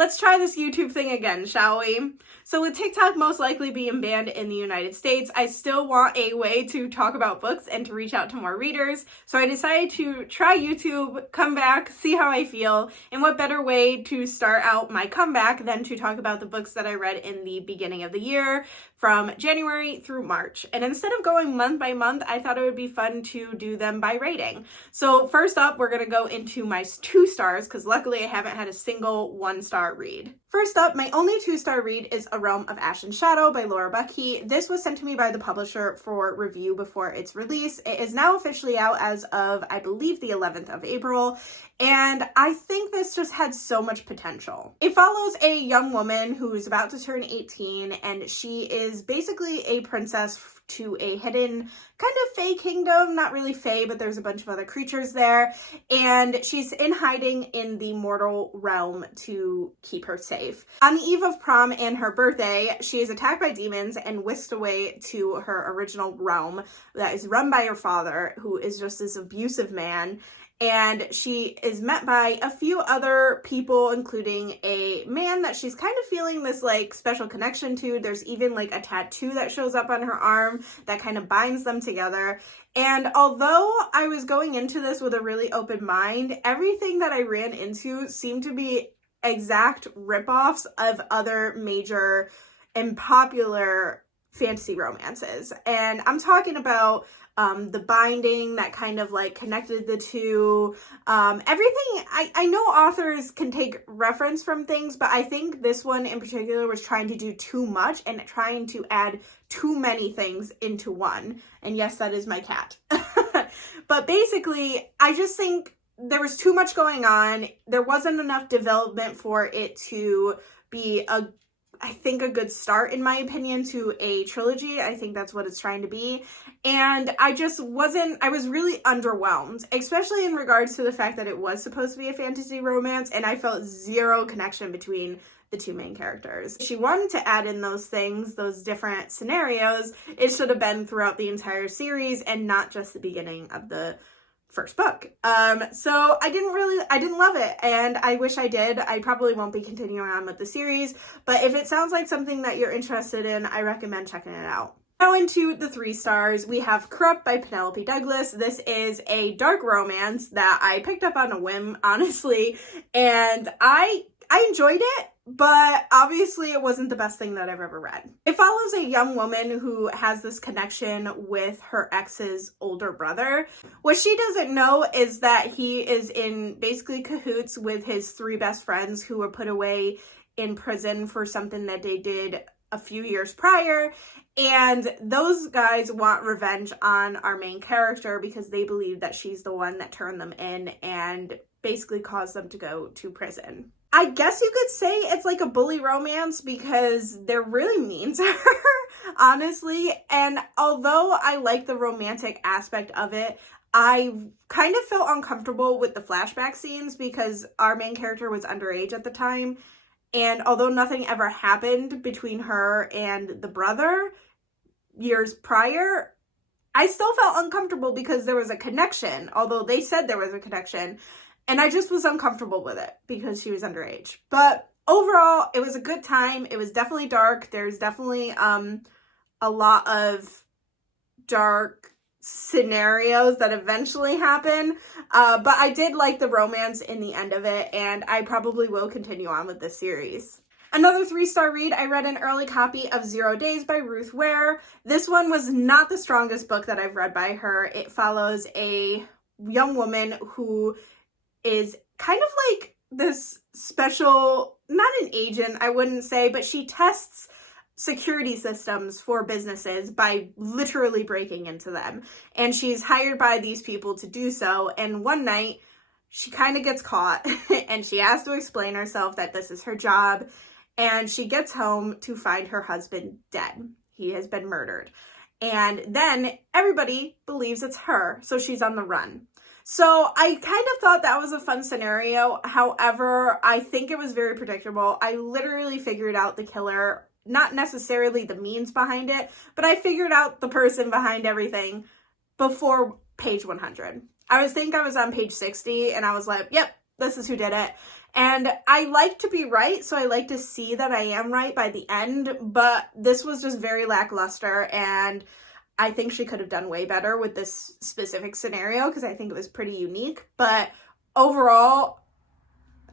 Let's try this YouTube thing again, shall we? So with TikTok most likely being banned in the United States, I still want a way to talk about books and to reach out to more readers. So I decided to try YouTube, come back, see how I feel, and what better way to start out my comeback than to talk about the books that I read in the beginning of the year from January through March. And instead of going month by month, I thought it would be fun to do them by rating. So first up, we're going to go into my 2 stars because luckily I haven't had a single 1-star read. First up, my only 2-star read is A Realm of Ash and Shadow by Laura Buckheit. This was sent to me by the publisher for review before its release. It is now officially out as of, I believe, the 11th of April, and I think this just had so much potential. It follows a young woman who's about to turn 18, and she is basically a princess to a hidden kind of fae kingdom, not really fae, but there's a bunch of other creatures there, and she's in hiding in the mortal realm to keep her safe. On the eve of prom and her birthday, she is attacked by demons and whisked away to her original realm that is run by her father, who is just this abusive man. And she is met by a few other people, including a man that she's kind of feeling this like special connection to. There's even like a tattoo that shows up on her arm that kind of binds them together. And although I was going into this with a really open mind, everything that I ran into seemed to be exact ripoffs of other major and popular fantasy romances. And I'm talking about the binding that kind of like connected the two, everything. I know authors can take reference from things, but I think this one in particular was trying to do too much and trying to add too many things into one. And yes, that is my cat. But basically, I just think there was too much going on. There wasn't enough development for it to be I think a good start, in my opinion, to a trilogy. I think that's what it's trying to be. And I was really underwhelmed, especially in regards to the fact that it was supposed to be a fantasy romance, and I felt zero connection between the 2 main characters. If she wanted to add in those things, those different scenarios, it should have been throughout the entire series and not just the beginning of the first book. So I didn't love it, and I wish I did. I probably won't be continuing on with the series, but if it sounds like something that you're interested in, I recommend checking it out. Now into the 3 stars, we have Corrupt by Penelope Douglas. This is a dark romance that I picked up on a whim, honestly, and I enjoyed it, but obviously it wasn't the best thing that I've ever read. It follows a young woman who has this connection with her ex's older brother. What she doesn't know is that he is in basically cahoots with his 3 best friends who were put away in prison for something that they did a few years prior, and those guys want revenge on our main character because they believe that she's the one that turned them in and basically caused them to go to prison. I guess you could say it's like a bully romance because they're really mean to her, honestly. And although I like the romantic aspect of it, I kind of felt uncomfortable with the flashback scenes because our main character was underage at the time. And although nothing ever happened between her and the brother years prior, I still felt uncomfortable because there was a connection, although they said there was a connection. And I just was uncomfortable with it because she was underage. But overall, it was a good time. It was definitely dark. There's definitely a lot of dark scenarios that eventually happen. But I did like the romance in the end of it, and I probably will continue on with this series. Another 3-star read, I read an early copy of 0 Days by Ruth Ware. This one was not the strongest book that I've read by her. It follows a young woman who is kind of like this special, not an agent, I wouldn't say, but she tests security systems for businesses by literally breaking into them. And she's hired by these people to do so. And one night she kind of gets caught and she has to explain herself that this is her job. And she gets home to find her husband dead. He has been murdered. And then everybody believes it's her. So she's on the run. So I kind of thought that was a fun scenario. However, I think it was very predictable. I literally figured out the killer, not necessarily the means behind it, but I figured out the person behind everything before page 100. I was on page 60 and I was like, yep, this is who did it. And I like to be right, so I like to see that I am right by the end, but this was just very lackluster, and I think she could have done way better with this specific scenario because I think it was pretty unique. But overall,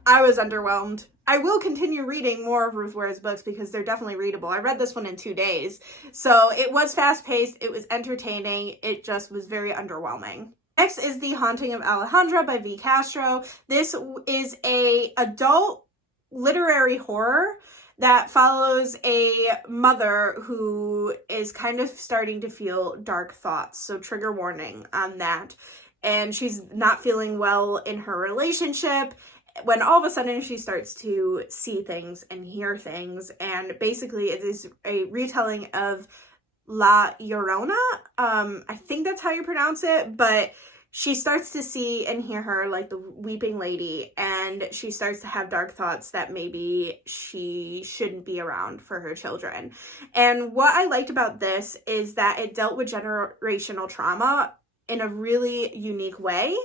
I was underwhelmed. I will continue reading more of Ruth Ware's books because they're definitely readable. I read this one in 2 days. So it was fast-paced, it was entertaining, it just was very underwhelming. Next is The Haunting of Alejandra by V. Castro. This is a adult literary horror that follows a mother who is kind of starting to feel dark thoughts. So trigger warning on that. And she's not feeling well in her relationship when all of a sudden she starts to see things and hear things. And basically it is a retelling of La Llorona. I think that's how you pronounce it, but she starts to see and hear her like the weeping lady, and she starts to have dark thoughts that maybe she shouldn't be around for her children. And what I liked about this is that it dealt with generational trauma in a really unique way,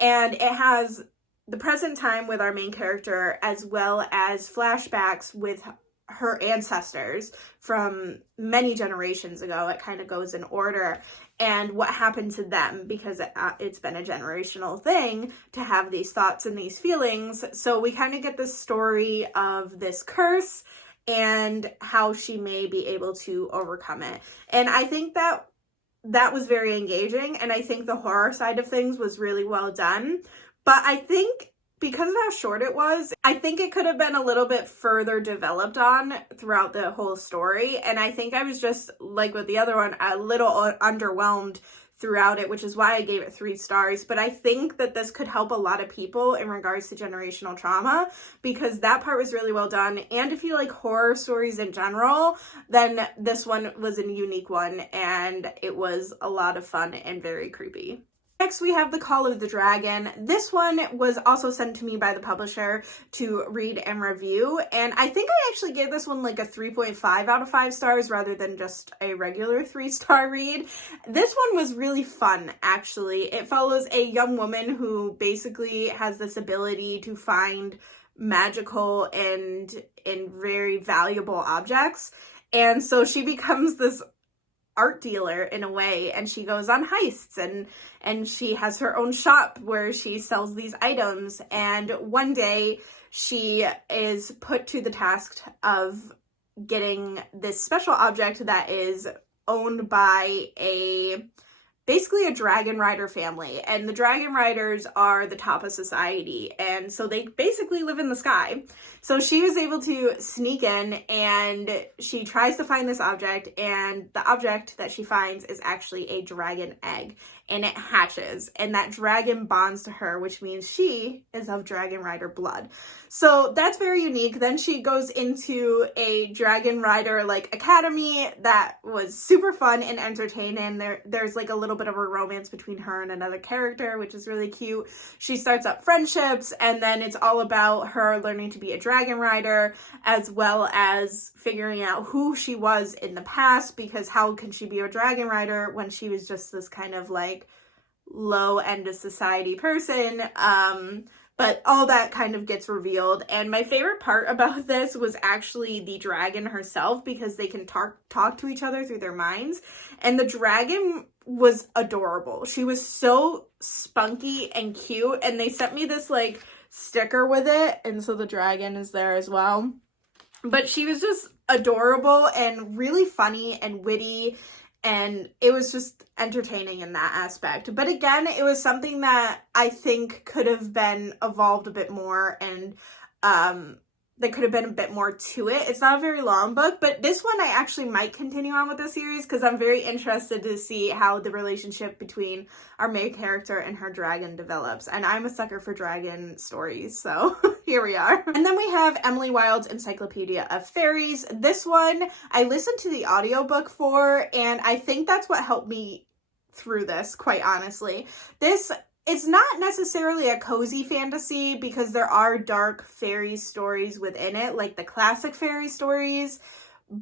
and it has the present time with our main character as well as flashbacks with her ancestors from many generations ago. It kind of goes in order and what happened to them, because it's been a generational thing to have these thoughts and these feelings. So we kind of get this story of this curse and how she may be able to overcome it. And I think that was very engaging, and I think the horror side of things was really well done. But I think because of how short it was, I think it could have been a little bit further developed on throughout the whole story. And I think I was just, like with the other one, a little underwhelmed throughout it, which is why I gave it 3 stars. But I think that this could help a lot of people in regards to generational trauma, because that part was really well done. And if you like horror stories in general, then this one was a unique one, and it was a lot of fun and very creepy. Next, we have The Call of the Dragon. This one was also sent to me by the publisher to read and review, and I think I actually gave this one like a 3.5 out of 5 stars rather than just a regular 3-star read. This one was really fun, actually. It follows a young woman who basically has this ability to find magical and very valuable objects, and so she becomes this art dealer in a way, and she goes on heists, and she has her own shop where she sells these items. And one day she is put to the task of getting this special object that is owned by basically a dragon rider family, and the dragon riders are the top of society, and so they basically live in the sky. So she was able to sneak in, and she tries to find this object, and the object that she finds is actually a dragon egg, and it hatches, and that dragon bonds to her, which means she is of dragon rider blood. So that's very unique. Then she goes into a dragon rider like academy that was super fun and entertaining. There's like a little bit of a romance between her and another character, which is really cute. She starts up friendships, and then it's all about her learning to be a dragon rider, as well as figuring out who she was in the past, because how can she be a dragon rider when she was just this kind of like low end of society person? But all that kind of gets revealed. And my favorite part about this was actually the dragon herself, because they can talk to each other through their minds. And the dragon was adorable. She was so spunky and cute. And they sent me this like sticker with it. And so the dragon is there as well. But she was just adorable and really funny and witty. And it was just entertaining in that aspect. But again, it was something that I think could have been evolved a bit more, and there could have been a bit more to it. It's not a very long book, but this one I actually might continue on with the series, because I'm very interested to see how the relationship between our main character and her dragon develops. And I'm a sucker for dragon stories, so here we are. And then we have Emily Wilde's Encyclopedia of Fairies. This one I listened to the audiobook for, and I think that's what helped me through this, quite honestly. It's not necessarily a cozy fantasy, because there are dark fairy stories within it, like the classic fairy stories,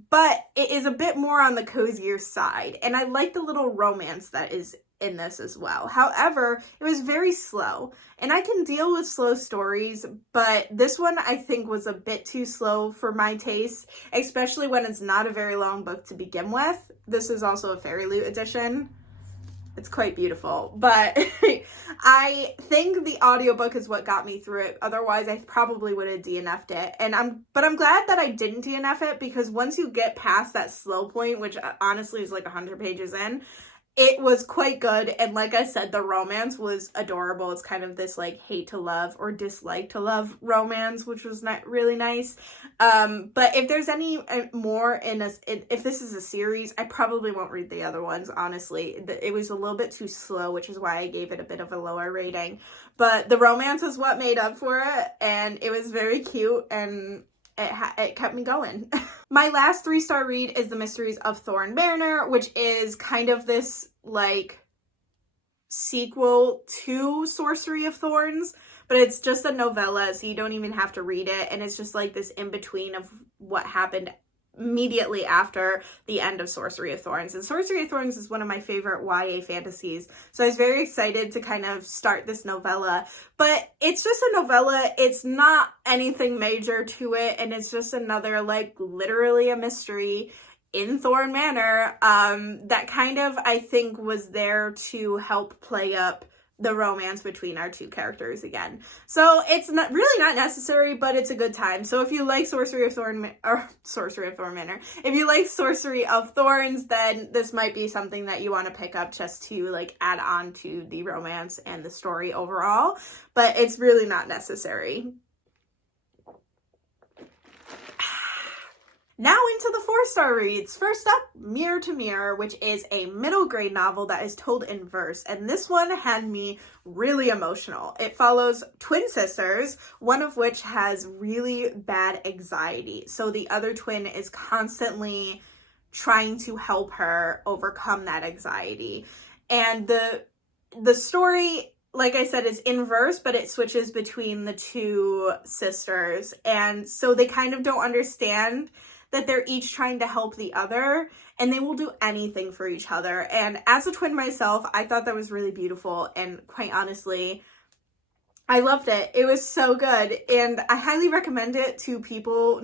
but it is a bit more on the cozier side. And I like the little romance that is in this as well. However, it was very slow, and I can deal with slow stories, but this one I think was a bit too slow for my taste, especially when it's not a very long book to begin with. This is also a Fairy Loot edition. It's quite beautiful, but I think the audiobook is what got me through it. Otherwise, I probably would have DNF'd it. But I'm glad that I didn't DNF it, because once you get past that slow point, which honestly is like 100 pages in, it was quite good. And like I said, the romance was adorable. It's kind of this like hate to love or dislike to love romance, which was not really nice. But if there's any more if this is a series, I probably won't read the other ones, honestly. It was a little bit too slow, which is why I gave it a bit of a lower rating. But the romance is what made up for it, and it was very cute, and it kept me going. My last 3-star read is The Mysteries of Thorn Manor, which is kind of this like sequel to Sorcery of Thorns, but it's just a novella, so you don't even have to read it, and it's just like this in-between of what happened immediately after the end of Sorcery of Thorns. And Sorcery of Thorns is one of my favorite YA fantasies, so I was very excited to kind of start this novella. But it's just a novella, it's not anything major to it, and it's just another like literally a mystery in Thorn Manor that kind of I think was there to help play up the romance between our two characters again. So it's not really not necessary, but it's a good time. So if you like Sorcery of Thorn Manor, if you like Sorcery of Thorns, then this might be something that you want to pick up just to like add on to the romance and the story overall, but it's really not necessary. Now into the 4-star reads. First up, Mirror to Mirror, which is a middle grade novel that is told in verse, and this one had me really emotional. It follows twin sisters, one of which has really bad anxiety, so the other twin is constantly trying to help her overcome that anxiety. And the story, like I said, is in verse, but it switches between the two sisters, and so they kind of don't understand that they're each trying to help the other, and they will do anything for each other. And as a twin myself, I thought that was really beautiful, and quite honestly, I loved it. It was so good, and I highly recommend it to people,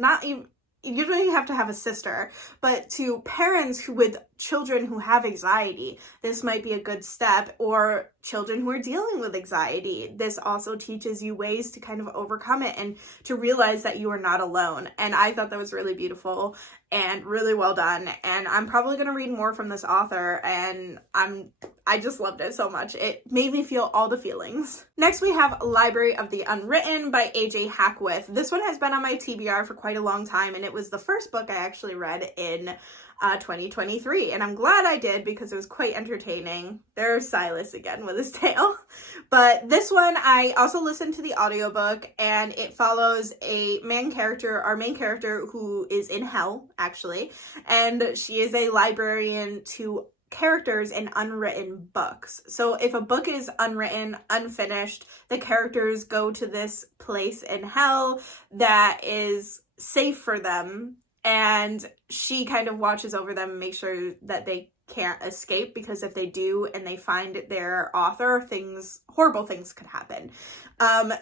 you don't even have to have a sister, but to parents with children who have anxiety, this might be a good step, or children who are dealing with anxiety. This also teaches you ways to kind of overcome it and to realize that you are not alone. And I thought that was really beautiful and really well done. And I'm probably going to read more from this author, and I just loved it so much. It made me feel all the feelings. Next, we have Library of the Unwritten by A.J. Hackwith. This one has been on my TBR for quite a long time, and it was the first book I actually read in 2023, and I'm glad I did because it was quite entertaining. There's Silas again with his tale. But this one, I also listened to the audiobook, and it follows our main character who is in hell, actually, and she is a librarian to characters in unwritten books. So if a book is unwritten, unfinished, the characters go to this place in hell that is safe for them, and she kind of watches over them and makes sure that they can't escape, because if they do and they find their author, horrible things could happen.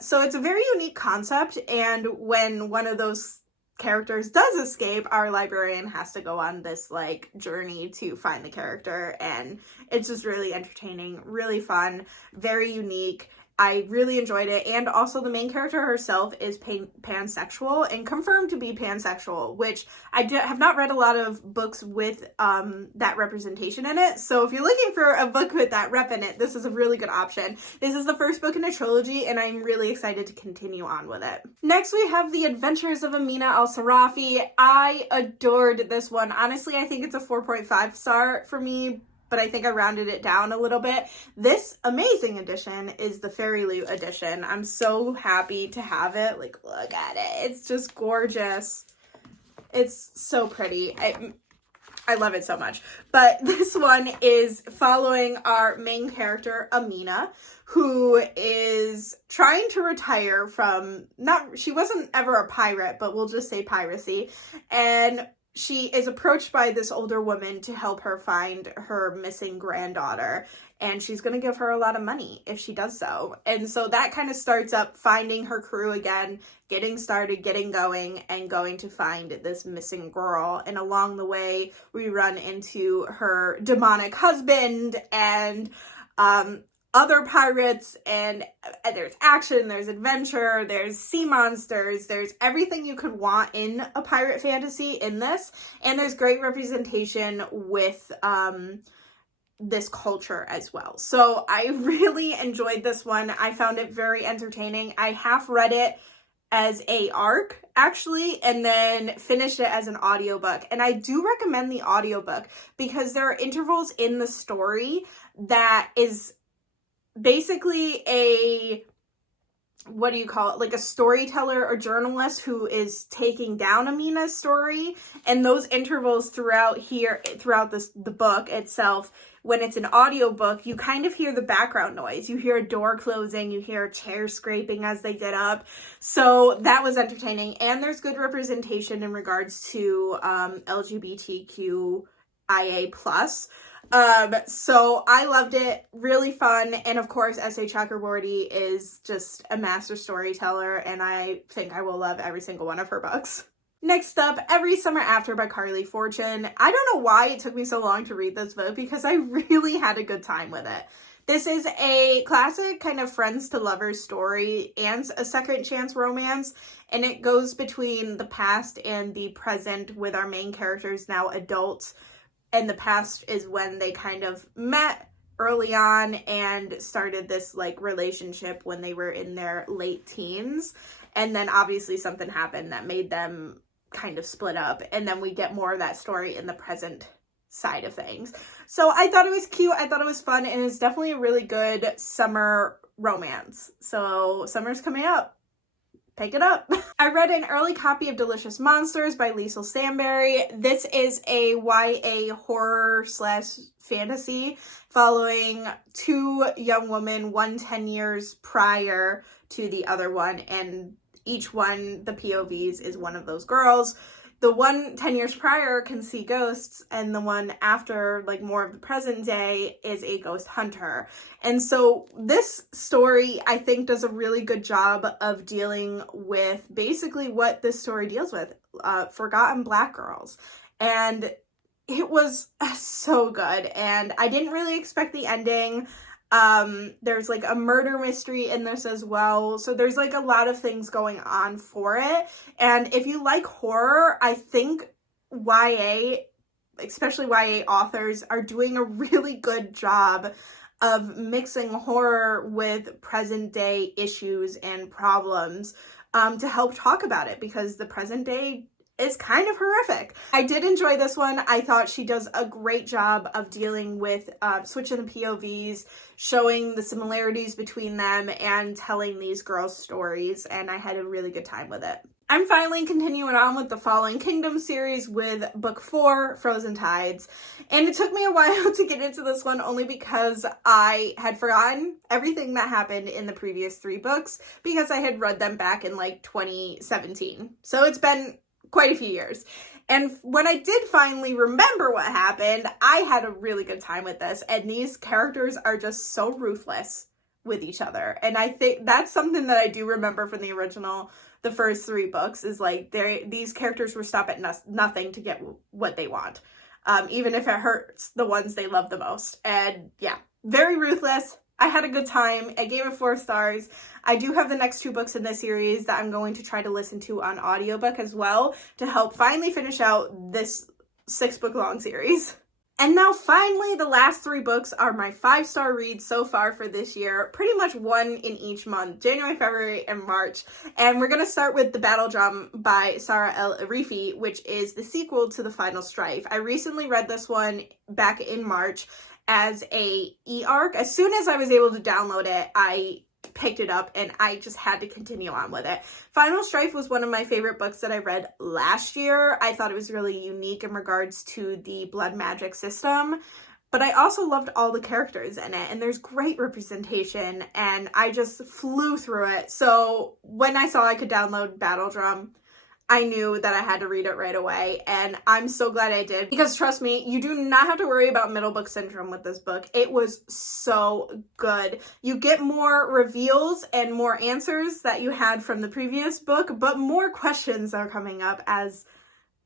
So it's a very unique concept, and when one of those characters does escape, our librarian has to go on this like journey to find the character, and it's just really entertaining, really fun, very unique. I really enjoyed it, and also the main character herself is pansexual and confirmed to be pansexual, which I have not read a lot of books with that representation in it. So if you're looking for a book with that rep in it, this is a really good option. This is the first book in a trilogy, and I'm really excited to continue on with it. Next, we have The Adventures of Amina Al-Sirafi. I adored this one. Honestly, I think it's a 4.5 star for me, but I think I rounded it down a little bit. This amazing edition is the Fairy Loot edition. I'm so happy to have it. Like, look at it. It's just gorgeous. It's so pretty. I love it so much. But this one is following our main character, Amina, who is trying to retire from, she wasn't ever a pirate, but we'll just say piracy. And she is approached by this older woman to help her find her missing granddaughter, and she's going to give her a lot of money if she does so. And so that kind of starts up finding her crew again, getting started, getting going, and going to find this missing girl. And along the way, we run into her demonic husband and other pirates, and there's action, there's adventure, there's sea monsters, there's everything you could want in a pirate fantasy in this, and there's great representation with this culture as well. So I really enjoyed this one. I found it very entertaining. I half read it as a arc actually, and then finished it as an audiobook. And I do recommend the audiobook because there are intervals in the story that is basically what do you call it? Like a storyteller or journalist who is taking down Amina's story. And those intervals throughout the book itself, when it's an audiobook, you kind of hear the background noise. You hear a door closing, you hear a chair scraping as they get up. So that was entertaining. And there's good representation in regards to LGBTQIA+. So I loved it, really fun, and of course S.A. Chakraborty is just a master storyteller, and I think I will love every single one of her books. Next up, Every Summer After by Carley Fortune. I don't know why it took me so long to read this book because I really had a good time with it. This is a classic kind of friends to lovers story and a second chance romance, and it goes between the past and the present with our main characters now adults. And the past is when they kind of met early on and started this like relationship when they were in their late teens. And then obviously something happened that made them kind of split up. And then we get more of that story in the present side of things. So I thought it was cute. I thought it was fun. And it's definitely a really good summer romance. So summer's coming up. Pick it up. I read an early copy of Delicious Monsters by Liselle Sambury. This is a YA horror / fantasy following two young women, one 10 years prior to the other one, and each one, the POVs, is one of those girls. The one 10 years prior can see ghosts, and the one after, like more of the present day, is a ghost hunter. And so this story, I think, does a really good job of dealing with basically what this story deals with, forgotten Black girls. And it was so good, and I didn't really expect the ending. There's like a murder mystery in this as well. So there's like a lot of things going on for it. And if you like horror, I think YA, especially YA authors, are doing a really good job of mixing horror with present day issues and problems to help talk about it, because the present day is kind of horrific. I did enjoy this one. I thought she does a great job of dealing with switching the POVs, showing the similarities between them, and telling these girls' stories, and I had a really good time with it. I'm finally continuing on with the Fallen Kingdom series with book 4, Frozen Tides, and it took me a while to get into this one only because I had forgotten everything that happened in the previous 3 books because I had read them back in like 2017. So it's been quite a few years. And when I did finally remember what happened, I had a really good time with this. And these characters are just so ruthless with each other. And I think that's something that I do remember from the original, the first 3 books, is like these characters will stop at nothing to get what they want. Even if it hurts the ones they love the most. And yeah, very ruthless. I had a good time. I gave it 4 stars. I do have the next 2 books in this series that I'm going to try to listen to on audiobook as well to help finally finish out this 6-book long series. And now finally, the last 3 books are my 5-star reads so far for this year. Pretty much one in each month, January, February, and March. And we're going to start with The Battle Drum by Saara El-Arifi, which is the sequel to The Final Strife. I recently read this one back in March as a e-arc. As soon as I was able to download it, I picked it up and I just had to continue on with it. Final Strife was one of my favorite books that I read last year. I thought it was really unique in regards to the blood magic system, but I also loved all the characters in it, and there's great representation, and I just flew through it. So when I saw I could download Battle Drum, I knew that I had to read it right away, and I'm so glad I did, because trust me, you do not have to worry about middle book syndrome with this book. It was so good. You get more reveals and more answers that you had from the previous book, but more questions are coming up, as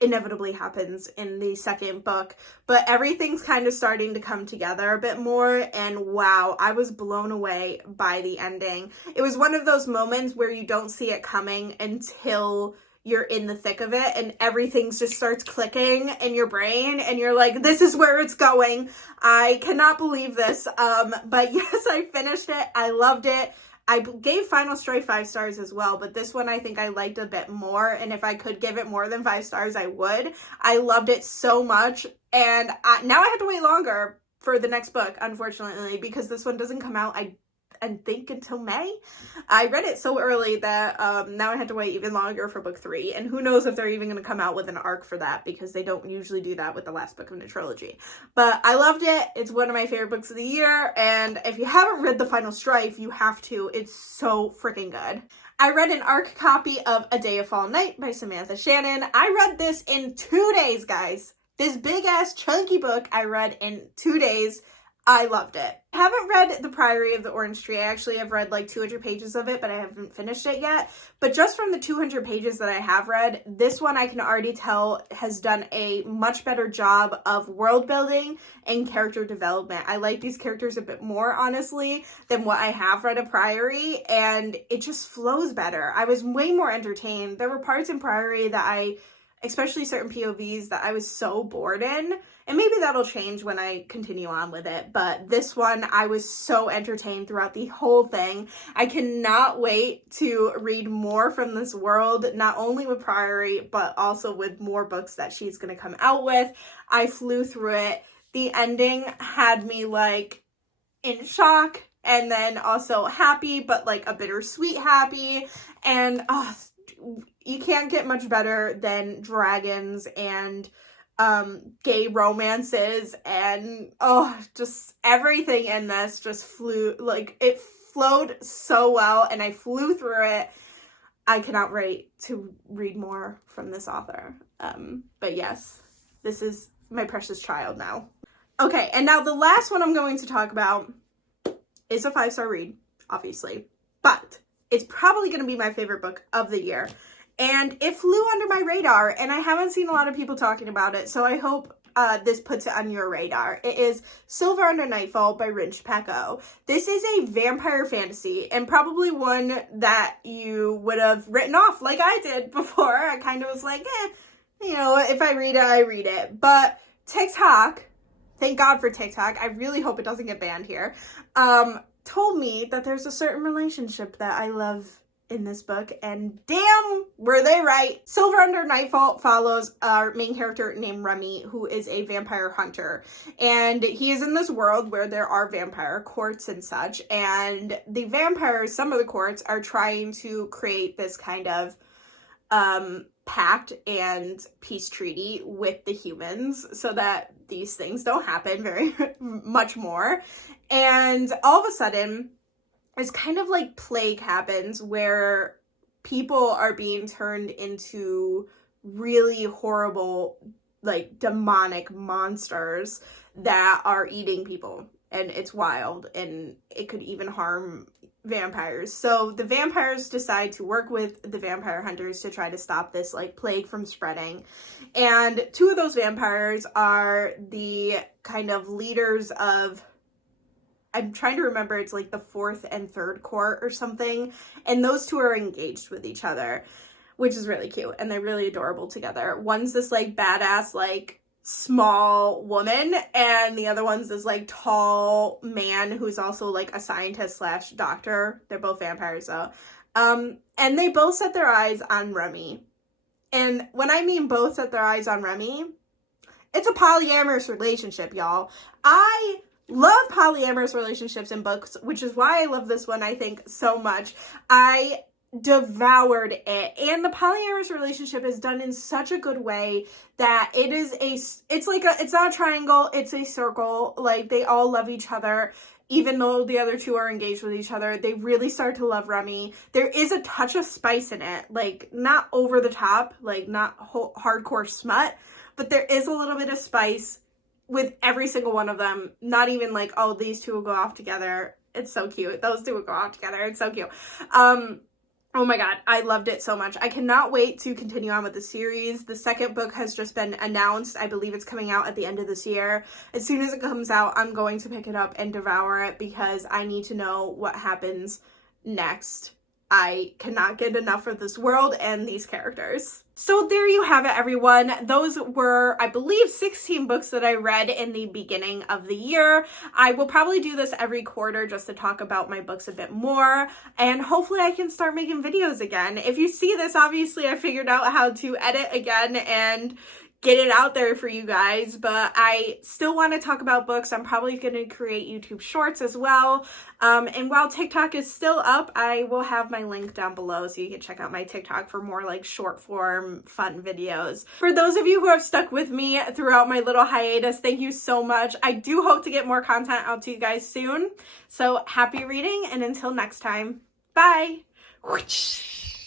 inevitably happens in the second book, but everything's kind of starting to come together a bit more, and wow, I was blown away by the ending. It was one of those moments where you don't see it coming until you're in the thick of it, and everything just starts clicking in your brain, and you're like, this is where it's going. I cannot believe this. But yes, I finished it. I loved it. I gave Final Strife 5 stars as well, but this one I think I liked a bit more, and if I could give it more than 5 stars, I would. I loved it so much, and now I have to wait longer for the next book, unfortunately, because this one doesn't come out, I think, until May. I read it so early that now I had to wait even longer for book 3, and who knows if they're even going to come out with an arc for that, because they don't usually do that with the last book of the trilogy. But I loved it. It's one of my favorite books of the year, and if you haven't read The Final Strife, you have to. It's so freaking good. I read an ARC copy of A Day of Fall Night by Samantha Shannon. I read this in 2 days, guys. This big ass chunky book I read in 2 days. I loved it. I haven't read The Priory of the Orange Tree. I actually have read like 200 pages of it, but I haven't finished it yet. But just from the 200 pages that I have read, this one I can already tell has done a much better job of world building and character development. I like these characters a bit more, honestly, than what I have read of Priory, and it just flows better. I was way more entertained. There were parts in Priory that especially certain POVs, that I was so bored in. And maybe that'll change when I continue on with it. But this one, I was so entertained throughout the whole thing. I cannot wait to read more from this world, not only with Priory, but also with more books that she's going to come out with. I flew through it. The ending had me like in shock, and then also happy, but like a bittersweet happy. And you can't get much better than dragons and gay romances, and just everything in this just flew, like, it flowed so well, and I flew through it. I cannot wait to read more from this author. But yes, this is my precious child now. Okay, and now the last one I'm going to talk about is a 5-star read, obviously, but it's probably going to be my favorite book of the year. And it flew under my radar, and I haven't seen a lot of people talking about it, so I hope this puts it on your radar. It is Silver Under Nightfall by Rinch Pecco. This is a vampire fantasy, and probably one that you would have written off like I did before. I kind of was like, if I read it, I read it. But TikTok, thank God for TikTok, I really hope it doesn't get banned here, told me that there's a certain relationship that I love in this book, and damn, were they right. Silver Under Nightfall follows our main character named Remy, who is a vampire hunter, and he is in this world where there are vampire courts and such, and the vampires, some of the courts, are trying to create this kind of pact and peace treaty with the humans so that these things don't happen very much more. And all of a sudden, it's kind of like plague happens where people are being turned into really horrible, like, demonic monsters that are eating people. And it's wild, and it could even harm vampires. So the vampires decide to work with the vampire hunters to try to stop this, like, plague from spreading. And 2 of those vampires are the kind of leaders of, I'm trying to remember, it's like the 4th and 3rd court or something, and those 2 are engaged with each other, which is really cute, and they're really adorable together. One's this, like, badass, like, small woman, and the other one's this, like, tall man who's also, like, a scientist / doctor. They're both vampires, though. And they both set their eyes on Remy. And when I mean both set their eyes on Remy, it's a polyamorous relationship, y'all. I love polyamorous relationships in books, which is why I love this one, I think, so much. I devoured it, and the polyamorous relationship is done in such a good way that it's not a triangle, it's a circle. Like, they all love each other. even though the other two are engaged with each other, they really start to love Remy. There is a touch of spice in it, like not over the top, like not hardcore smut, but there is a little bit of spice with every single one of them. Not even like, oh, these two will go off together. It's so cute. Those two will go off together. It's so cute. Oh my god, I loved it so much. I cannot wait to continue on with the series. The second book has just been announced. I believe it's coming out at the end of this year. As soon as it comes out, I'm going to pick it up and devour it because I need to know what happens next. I cannot get enough of this world and these characters. So there you have it, everyone. Those were, I believe, 16 books that I read in the beginning of the year. I will probably do this every quarter just to talk about my books a bit more, and hopefully I can start making videos again. If you see this, obviously I figured out how to edit again and get it out there for you guys, but I still want to talk about books. I'm probably going to create YouTube shorts as well. And while TikTok is still up, I will have my link down below so you can check out my TikTok for more like short form fun videos. For those of you who have stuck with me throughout my little hiatus, thank you so much. I do hope to get more content out to you guys soon. So happy reading, and until next time, bye. Whoosh.